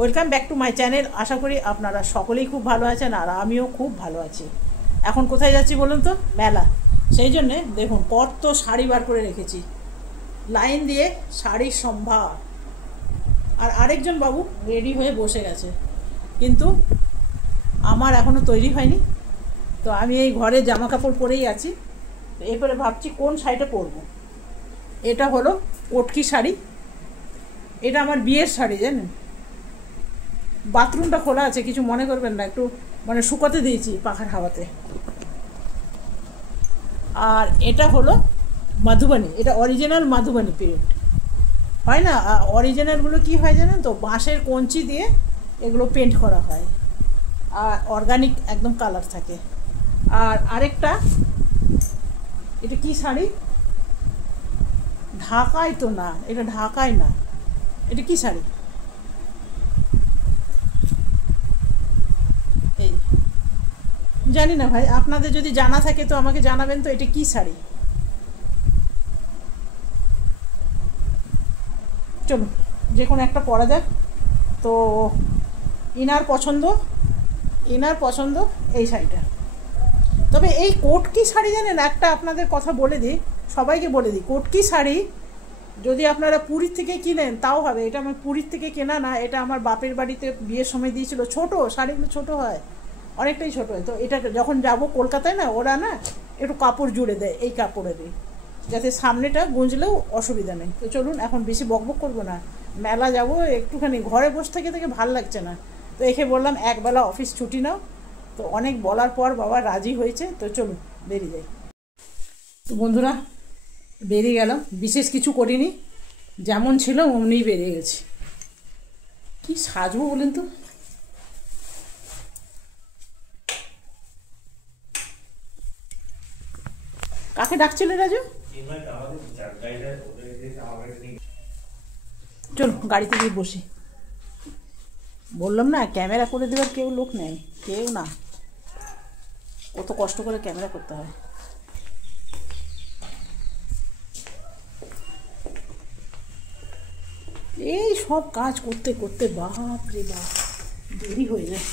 Welcome back to my channel. আশা করি আপনারা সকলেই খুব ভালো আছেন আর আমিও খুব ভালো আছি। এখন কোথায় যাচ্ছি বলুন তো? মেলা। সেই জন্যে দেখুন কত শাড়ি বার করে রেখেছি, লাইন দিয়ে শাড়ির সম্ভার। আর আরেকজন বাবু রেডি হয়ে বসে গেছে, কিন্তু আমার এখনও তৈরি হয়নি। তো আমি এই ঘরে জামা কাপড় পরেই আছি। তো এরপরে ভাবছি কোন শাড়িটা পরবো। এটা হলো কটকি শাড়ি, এটা আমার বিয়ের শাড়ি জানেন। বাথরুমটা খোলা আছে, কিছু মনে করবেন না, একটু মানে শুকাতে দিয়েছি পাখার হাওয়াতে। আর এটা হলো মাধুবানি, এটা অরিজিনাল মাধুবানি প্রিন্ট হয় না। অরিজিনালগুলো কি হয় জানেন তো, বাঁশের কঞ্চি দিয়ে এগুলো পেন্ট করা হয় আর অর্গানিক একদম কালার থাকে। আর আরেকটা, এটা কি শাড়ি? ঢাকায় তো না, এটা ঢাকায় না, এটা কি শাড়ি? এই জানি না ভাই, আপনাদের যদি জানা থাকে তো আমাকে জানাবেন তো এটা কি শাড়ি। চলুন যে কোনো একটা পরা যাক। তো ইনার পছন্দ এই শাড়িটা। তবে এই কটকি শাড়ি জানেন, একটা আপনাদের কথা বলে দিই, সবাইকে বলে দিই, কটকি শাড়ি যদি আপনারা পুরীর থেকে কিনেন তাও হবে। এটা আমার পুরীর থেকে কেনা না, এটা আমার বাপের বাড়িতে বিয়ের সময় দিয়েছিল। ছোট শাড়িগুলো ছোট হয়, অনেকটাই ছোট হয়। তো এটা যখন যাব কলকাতায় না, ওরা না একটু কাপড় জুড়ে দেয় এই কাপড়েরই, যাতে সামনেটা গুঁজলেও অসুবিধা নেই। তো চলুন, এখন বেশি বকবক করবো না, মেলা যাব একটুখানি। ঘরে বসে থেকে ভাল লাগছে না, তো একে বললাম একবেলা অফিস ছুটি নাও। তো অনেক বলার পর বাবা রাজি হয়েছে। তো চলুন বেরিয়ে যাই। তো বন্ধুরা বেরিয়ে গেলাম, বিশেষ কিছু করিনি, যেমন ছিল অমনিই বেরিয়ে গেছি। কি সাজবো বলেন তো? কাকে ডাকছিল রাজু? চলো গাড়িতে গিয়ে বসি। বললাম না ক্যামেরা করে দেওয়ার কেউ লোক নেই, কেউ না। কত কষ্ট করে ক্যামেরা করতে হয়। এই সব কাজ করতে করতে বাপ রে বাপ দেরি হয়ে যায়।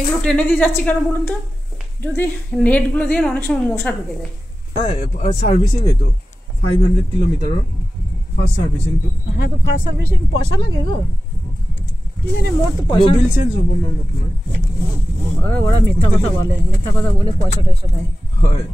এগুলো টেনে দিয়ে যাচ্ছি কেন বলুন তো? যদি নেটগুলো দিয়ে অনেক সময় মশা ঢুকে যায়। হ্যাঁ সার্ভিসিং এই তো 500 কিলোমিটার ফার্স্ট সার্ভিসিং তো। হ্যাঁ, তো ফার্স্ট সার্ভিসিং পয়সা লাগে গো, কি জানি। মোর তো পয়সা মোবিল চেঞ্জ হবে না আপনার। ওরা মিথ্যা কথা বলে পয়সা টয়সা দেয়। হয়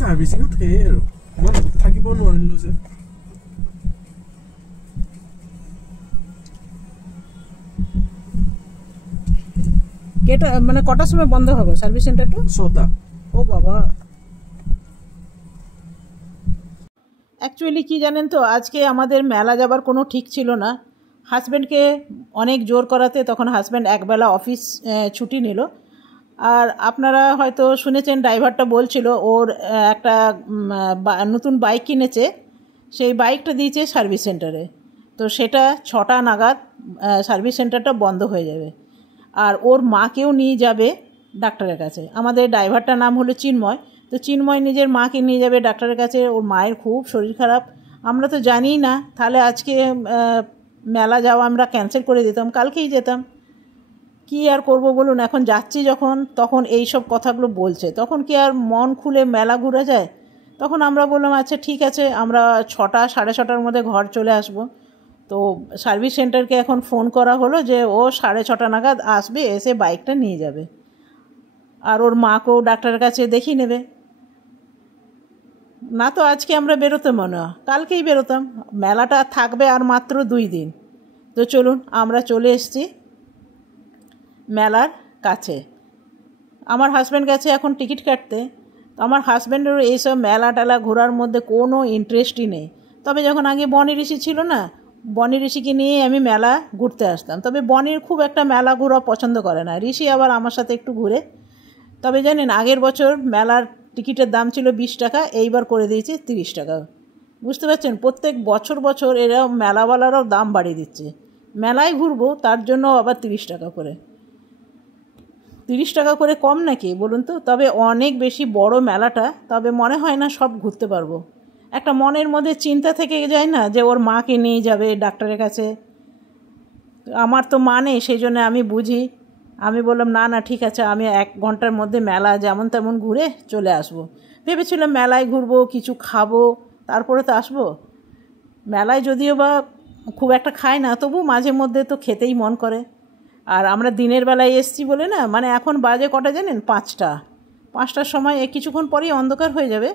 সার্ভিসিং থাকে আৰু মই থাকিব নোৱাৰিলো যে। কেটা মানে কটার সময় বন্ধ হবে সার্ভিস সেন্টারটা? 6টা। ও বাবা। অ্যাকচুয়ালি কি জানেন তো, আজকে আমাদের মেলা যাবার কোনো ঠিক ছিল না। হাজব্যান্ডকে অনেক জোর করাতে তখন হাজব্যান্ড একবেলা অফিস ছুটি নিল। আর আপনারা হয়তো শুনেছেন, ড্রাইভারটা বলছিল ওর একটা নতুন বাইক কিনেছে, সেই বাইকটা দিয়েছে সার্ভিস সেন্টারে। তো সেটা 6টা নাগাদ সার্ভিস সেন্টারটা বন্ধ হয়ে যাবে। আর ওর মাকেও নিয়ে যাবে ডাক্তারের কাছে। আমাদের ড্রাইভারটার নাম হলো চিন্ময়। তো চিন্ময় নিজের মাকে নিয়ে যাবে ডাক্তারের কাছে। ওর মায়ের খুব শরীর খারাপ, আমরা তো জানিই না। তাহলে আজকে মেলা যাওয়া আমরা ক্যান্সেল করে দিতাম, কালকেই যেতাম। কি আর করব বলুন, এখন যাচ্ছি যখন, তখন এই সব কথাগুলো বলছে, তখন কি আর মন খুলে মেলা ঘুরে যায়? তখন আমরা বললাম আচ্ছা ঠিক আছে, আমরা 6টা 6:30টার মধ্যে ঘর চলে আসব। তো সার্ভিস সেন্টারকে এখন ফোন করা হলো যে ও 6:30 নাগাদ আসবে, এসে বাইকটা নিয়ে যাবে। আর ওর মাকেও ডাক্তারের কাছে দেখিয়ে নেবে। না তো আজকে আমরা বেরোতাম না, কালকেই বেরোতাম। মেলাটা থাকবে আর মাত্র 2 দিন। তো চলুন, আমরা চলে এসেছি মেলার কাছে। আমার হাজব্যান্ড গেছে এখন টিকিট কাটতে। তো আমার হাজব্যান্ডেরও এইসব মেলা টেলা ঘোরার মধ্যে কোনো ইন্টারেস্টই নেই। তবে যখন আগে বনি ঋষি ছিল না, বনি ঋষিকে নিয়ে আমি মেলা ঘুরতে আসতাম। তবে বনির খুব একটা মেলা ঘোরা পছন্দ করে না, ঋষি আবার আমার সাথে একটু ঘুরে। তবে জানেন, আগের বছর মেলার টিকিটের দাম ছিল 20 টাকা, এইবার করে দিয়েছে 30 টাকা। বুঝতে পারছেন, প্রত্যেক বছর এরা মেলাওয়ালারাও দাম বাড়িয়ে দিচ্ছে। মেলায় ঘুরবো তার জন্য আবার 30 টাকা করে। 30 টাকা করে কম নাকি বলুন তো? তবে অনেক বেশি বড় মেলাটা, তবে মনে হয় না সব ঘুরতে পারবো। একটা মনের মধ্যে চিন্তা থেকে যায় না যে ওর মাকে নিয়ে যাবে ডাক্তারের কাছে। আমার তো মা নেই, সেই জন্য আমি বুঝি। আমি বললাম না না ঠিক আছে, আমি 1 ঘন্টার মধ্যে মেলা যেমন তেমন ঘুরে চলে আসবো। ভেবেছিলাম মেলায় ঘুরবো, কিছু খাবো, তারপরে তো আসবো। মেলায় যদিও বা খুব একটা খাই না, তবু মাঝে মধ্যে তো খেতেই মন করে। আর আমরা দিনের বেলায় এসছি বলে না, মানে এখন বাজে কটা জানেন? 5টার সময় কিছুক্ষণ পরেই অন্ধকার হয়ে যাবে।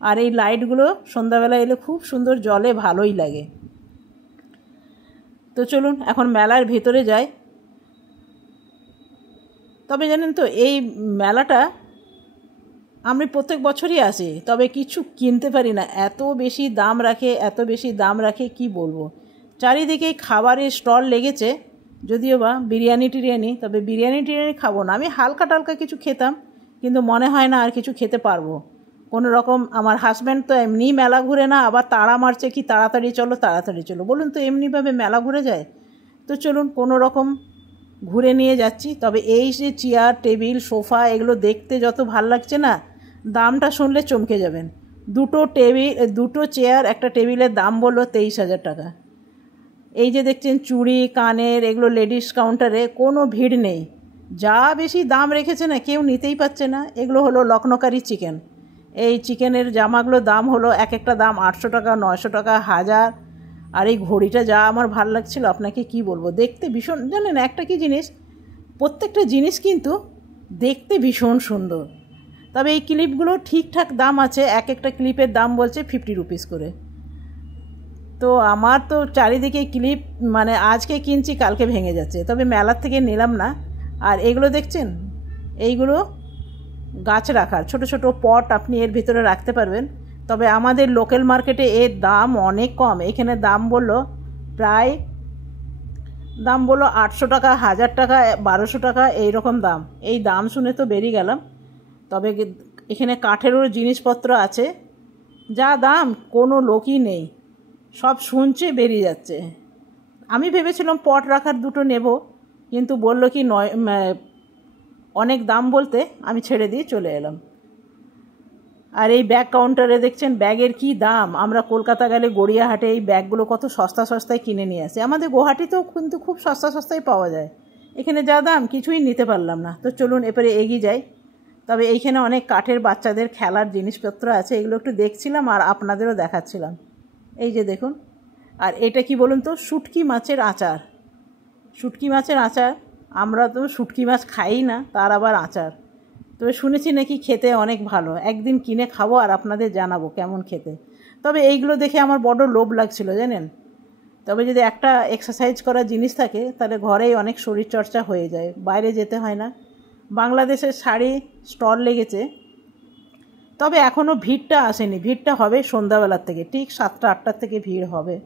আর এই লাইটগুলো সন্ধ্যাবেলা এলে খুব সুন্দর জ্বলে, ভালোই লাগে। তো চলুন এখন মেলার ভেতরে যাই। তবে জানেন তো এই মেলাটা আমি প্রত্যেক বছরই আসি, তবে কিছু কিনতে পারি না, এত বেশি দাম রাখে, এত বেশি দাম রাখে কি বলবো। চারিদিকেই খাবারের স্টল লেগেছে, যদিও বা বিরিয়ানি, তবে বিরিয়ানি খাবো না। আমি হালকা টালকা কিছু খেতাম, কিন্তু মনে হয় না আর কিছু খেতে পারবো কোনো রকম। আমার হাজব্যান্ড তো এমনিই মেলা ঘুরে না, আবার তাড়া মারছে কি তাড়াতাড়ি চলো। বলুন তো এমনিভাবে মেলা ঘুরে যায়? তো চলুন কোনো রকম ঘুরে নিয়ে যাচ্ছি। তবে এই যে চেয়ার টেবিল সোফা এগুলো দেখতে যত ভাল লাগছে না, দামটা শুনলে চমকে যাবেন। 2 চেয়ার একটা টেবিলের দাম বললো 23,000 টাকা। এই যে দেখছেন চুড়ি কানের, এগুলো লেডিস কাউন্টারে কোনো ভিড় নেই। যা বেশি দাম রেখেছে না, কেউ নিতেই পারছে না। এগুলো হলো লখনৌকারি চিকেন। এই চিকেনের জামাগুলোর দাম হলো এক একটা দাম 800 টাকা, 900 টাকা, 1000। আর এই ঘড়িটা যা আমার ভাল লাগছিল, আপনাকে কি বলবো, দেখতে ভীষণ। জানেন একটা কি জিনিস, প্রত্যেকটা জিনিস কিন্তু দেখতে ভীষণ সুন্দর। তবে এই ক্লিপগুলো ঠিকঠাক দাম আছে, এক একটা ক্লিপের দাম বলছে 50 রুপিস করে। তো আমার তো চারিদিকে ক্লিপ, মানে আজকে কিনছি কালকে ভেঙে যাচ্ছে, তবে মেলার থেকে নিলাম না। আর এগুলো দেখছেন, এইগুলো গাছ রাখার ছোট ছোট পট, আপনি এর ভিতরে রাখতে পারবেন। তবে আমাদের লোকাল মার্কেটে এর দাম অনেক কম। এখানে দাম বললো 800 টাকা, 1000 টাকা, 1200 টাকা, এইরকম দাম। এই দাম শুনে তো বেরিয়ে গেলাম। তবে এখানে কাঠেরও জিনিসপত্র আছে, যা দাম কোনো লোকই নেই, সব শুনছে বেরিয়ে যাচ্ছে। আমি ভেবেছিলাম পট রাখার 2টো নেব, কিন্তু বলল কি অনেক দাম বলতে আমি ছেড়ে দিয়ে চলে এলাম। আর এই ব্যাগ কাউন্টারে দেখছেন ব্যাগের কি দাম। আমরা কলকাতা গেলে গড়িয়াহাটে এই ব্যাগগুলো কত সস্তায় কিনে নিয়ে আসি। আমাদের গুয়াহাটিতেও কিন্তু খুব সস্তায় পাওয়া যায়, এখানে যা দাম কিছুই নিতে পারলাম না। তো চলুন এবারে এগিয়ে যাই। তবে এইখানে অনেক কাঠের বাচ্চাদের খেলার জিনিসপত্র আছে, এগুলো একটু দেখছিলাম আর আপনাদেরও দেখাচ্ছিলাম। এই যে দেখুন। আর এটা কি বলুন তো, শুটকি মাছের আচার। আমরা তো শুটকি মাছ খাই না, তার আবার আচার। তবে শুনেছি নাকি খেতে অনেক ভালো, একদিন কিনে খাবো আর আপনাদের জানাবো কেমন খেতে। তবে এইগুলো দেখে আমার বড় লোভ লাগছিল জানেন। তবে যদি একটা এক্সারসাইজ করার জিনিস থাকে, তাহলে ঘরেই অনেক শরীরচর্চা হয়ে যায়, বাইরে যেতে হয় না। বাংলাদেশের শাড়ি স্টল লেগেছে, তবে এখনও ভিড়টা আসেনি। ভিড়টা হবে সন্ধ্যাবেলার থেকে, ঠিক 7টা-8টার থেকে ভিড় হবে।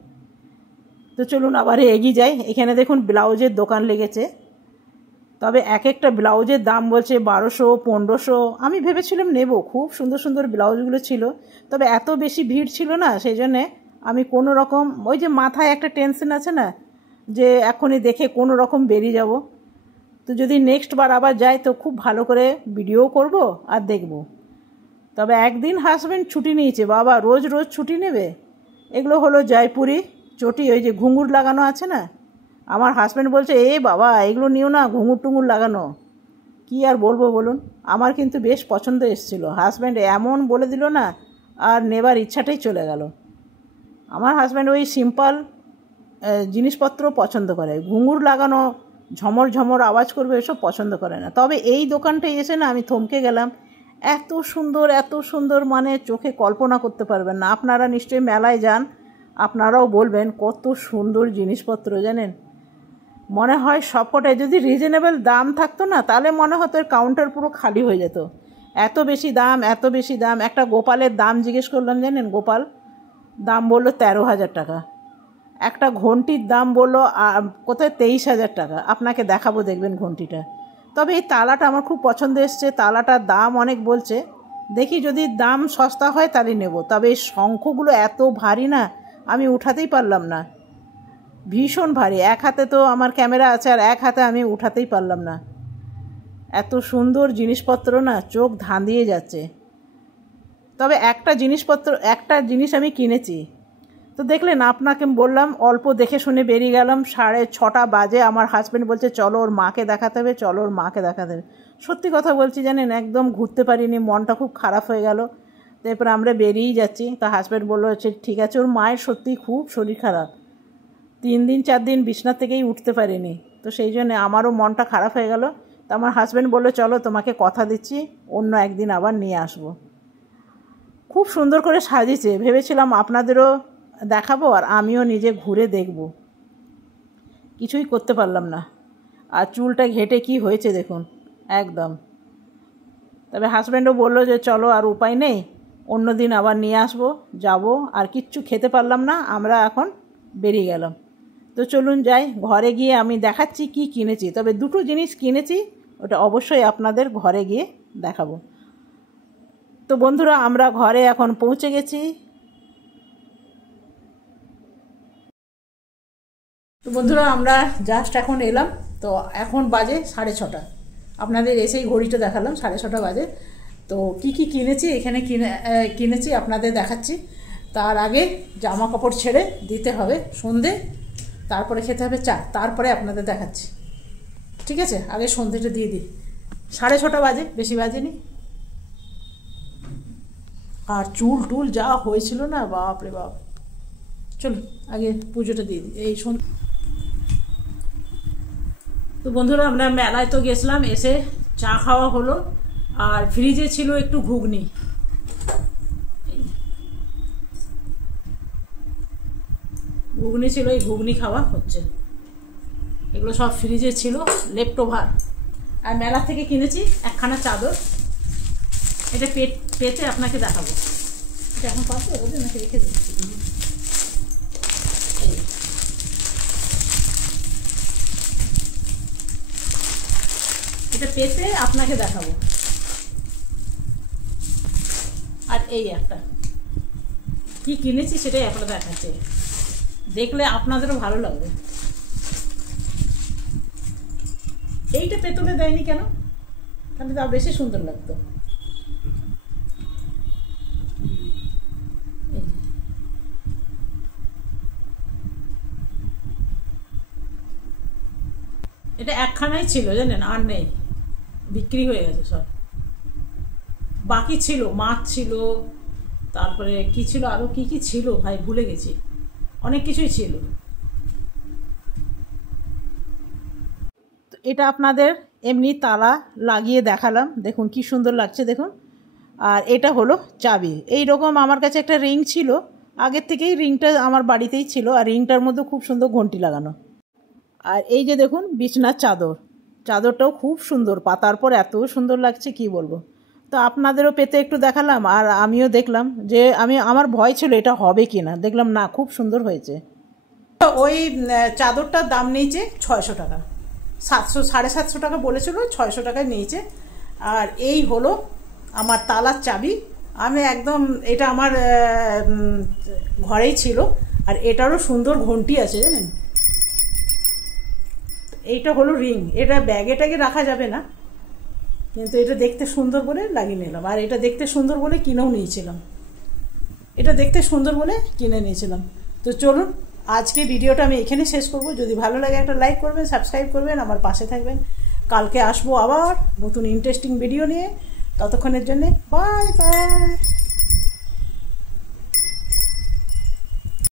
তো চলুন আবার এগিয়ে যাই। এখানে দেখুন ব্লাউজের দোকান লেগেছে, তবে এক একটা ব্লাউজের দাম বলছে 1200, 1500। আমি ভেবেছিলাম নেব, খুব সুন্দর ব্লাউজগুলো ছিল, তবে এত বেশি ভিড় ছিল না, সেই জন্যে আমি কোনো রকম, ওই যে মাথায় একটা টেনশন আছে না, যে এখনই দেখে কোনো রকম বেরিয়ে যাব। তো যদি নেক্সট বার আবার যাই তো খুব ভালো করে ভিডিও করব আর দেখব। তবে একদিন হাজব্যান্ড ছুটি নিয়েছে, বাবা রোজ ছুটি নেবে। এগুলো হলো জয়পুরি চটি, ওই যে ঘুঙুর লাগানো আছে না। আমার হাজব্যান্ড বলছে বাবা এগুলো নিও না, ঘুঙুর টুঙুর লাগানো। কি আর বলবো বলুন, আমার কিন্তু বেশ পছন্দ এসেছিলো। হাজব্যান্ড এমন বলে দিল না, আর নেবার ইচ্ছাটাই চলে গেল। আমার হাজব্যান্ড ওই সিম্পল জিনিসপত্র পছন্দ করে, ঘুঙুর লাগানো ঝমর আওয়াজ করবে এসব পছন্দ করে না। তবে এই দোকানটায় এসে না আমি থমকে গেলাম, এত সুন্দর, মানে চোখে কল্পনা করতে পারবেন না। আপনারা নিশ্চয়ই মেলায় যান, আপনারাও বলবেন কত সুন্দর জিনিসপত্র জানেন। মনে হয় সবকটায় যদি রিজনেবল দাম থাকতো না, তাহলে মনে হতো এর কাউন্টার পুরো খালি হয়ে যেত। এত বেশি দাম। একটা গোপালের দাম জিজ্ঞেস করলাম জানেন, গোপাল দাম বললো 13,000 টাকা। একটা ঘন্টির দাম বললো কোথায় 23,000 টাকা। আপনাকে দেখাবো, দেখবেন ঘন্টিটা। তবে এই তালাটা আমার খুব পছন্দ এসছে, তালাটার দাম অনেক বলছে, দেখি যদি দাম সস্তা হয় তাহলে নেব। তবে এই শঙ্খগুলো এত ভারী না, আমি উঠাতেই পারলাম না, ভীষণ ভারী। এক হাতে তো আমার ক্যামেরা আছে, আর এক হাতে আমি উঠাতেই পারলাম না। এত সুন্দর জিনিসপত্র না, চোখ ধাঁধিয়ে যাচ্ছে। তবে একটা জিনিস আমি কিনেছি। তো দেখলেন, আপনাকে বললাম অল্প দেখে শুনে বেরিয়ে গেলাম। 6:30 বাজে আমার হাজব্যান্ড বলছে চলো ওর মাকে দেখাতে হবে, চলো ওর মাকে দেখাতে হবে। সত্যি কথা বলছি জানেন, একদম ঘুরতে পারিনি, মনটা খুব খারাপ হয়ে গেল। তারপরে আমরা বেরিয়েই যাচ্ছি, তা হাজব্যান্ড বললো হচ্ছে ঠিক আছে, ওর মায়ের সত্যিই খুব শরীর খারাপ, 3 দিন 4 দিন বিছনা থেকেই উঠতে পারিনি। তো সেই জন্যে আমারও মনটা খারাপ হয়ে গেল। তো আমার হাজব্যান্ড বললো চলো তোমাকে কথা দিচ্ছি অন্য একদিন আবার নিয়ে আসবো। খুব সুন্দর করে সাজিয়েছে, ভেবেছিলাম আপনাদেরও দেখাবো আর আমিও নিজে ঘুরে দেখব, কিছুই করতে পারলাম না। আর চুলটা ঘেটে কি হয়েছে দেখুন একদম। তবে হাজব্যান্ডও বললো যে চলো আর উপায় নেই, অন্য দিন আবার নিয়ে আসবো, যাব। আর কিচ্ছু খেতে পারলাম না, আমরা এখন বেরিয়ে গেলাম। তো চলুন যাই, ঘরে গিয়ে আমি দেখাচ্ছি কি কিনেছি। তবে 2টো জিনিস কিনেছি, ওটা অবশ্যই আপনাদের ঘরে গিয়ে দেখাবো। তো বন্ধুরা, আমরা ঘরে এখন পৌঁছে গেছি। তো বন্ধুরা, আমরা জাস্ট এখন এলাম। তো এখন বাজে 6:30। আপনাদের এসেই ঘড়িটা দেখালাম, 6:30 বাজে। তো কি কিনেছি এখানে কিনেছি আপনাদের দেখাচ্ছি। তার আগে জামা কাপড় ছেড়ে দিতে হবে সন্ধে, তারপরে খেতে হবে চা, তারপরে আপনাদের দেখাচ্ছি। ঠিক আছে, আগে সন্ধেটা দিয়ে দিই। 6:30 বাজে, বেশি বাজেনি। আর চুল যা হয়েছিল না, বাপ রে বাপ। চলুন আগে পুজোটা দিয়ে দিই এই সন্ধে। তো বন্ধুরা, আমরা মেলায় তো গেছিলাম, এসে চা খাওয়া হলো। আর ফ্রিজে ছিল একটু ঘুগনি, ছিল, এই ঘুগনি খাওয়া হচ্ছে। এগুলো সব ফ্রিজে ছিল, লেফট ওভার। আর মেলা থেকে কিনেছি একখানা চাদর, এটা পেতে আপনাকে দেখাবো। এটা এখন পাবো ওদের নাকি রেখে দিচ্ছি। এটা পেতে আপনাকে দেখাবো। আর এই একটা কি কিনেছি সেটাই আপনারা দেখাচ্ছে, দেখলে আপনাদেরও ভালো লাগবে। এইটা পেতলে দেয়নি কেন, তাহলে তা বেশি সুন্দর লাগতো। এটা একখানাই ছিল জানেন, আর নেই, বিক্রি হয়ে গেছে সব। বাকি ছিল মাছ ছিল, তারপরে কি ছিল, আরো কি কি ছিল ভাই ভুলে গেছি, অনেক কিছুই ছিল। তো এটা আপনাদের এমনি তালা লাগিয়ে দেখালাম, দেখুন কি সুন্দর লাগছে দেখুন। আর এটা হলো চাবি। এই রকম আমার কাছে একটা রিং ছিল, আগের থেকেই রিংটা আমার বাড়িতেই ছিল। আর রিংটার মধ্যে খুব সুন্দর ঘন্টি লাগানো। আর এই যে দেখুন বিছনার চাদরটাও খুব সুন্দর, পাতার পর এত সুন্দর লাগছে কি বলবো। তো আপনাদেরও পেতে একটু দেখালাম, আর আমিও দেখলাম যে আমার ভয় ছিল এটা হবে কি না, দেখলাম না খুব সুন্দর হয়েছে। ওই চাদরটার দাম নিয়েছে 600 টাকা, 700-750 টাকা বলেছিল, 600 টাকায় নিয়েছে। আর এই হলো আমার তালার চাবি। আমি একদম, এটা আমার ঘরেই ছিল। আর এটারও সুন্দর ঘন্টি আছে জানেন। এইটা হলো রিং, এটা ব্যাগে ট্যাগে রাখা যাবে না, কিন্তু এটা দেখতে সুন্দর বলে লাগিয়ে নিলাম। আর এটা দেখতে সুন্দর বলে কিনেও নিয়েছিলাম, এটা দেখতে সুন্দর বলে কিনে নিয়েছিলাম। তো চলুন আজকে ভিডিওটা আমি এখানে শেষ করব। যদি ভালো লাগে একটা লাইক করবেন, সাবস্ক্রাইব করবেন, আমার পাশে থাকবেন। কালকে আসবো আবার নতুন ইন্টারেস্টিং ভিডিও নিয়ে। ততক্ষণের জন্যে বাই বাই।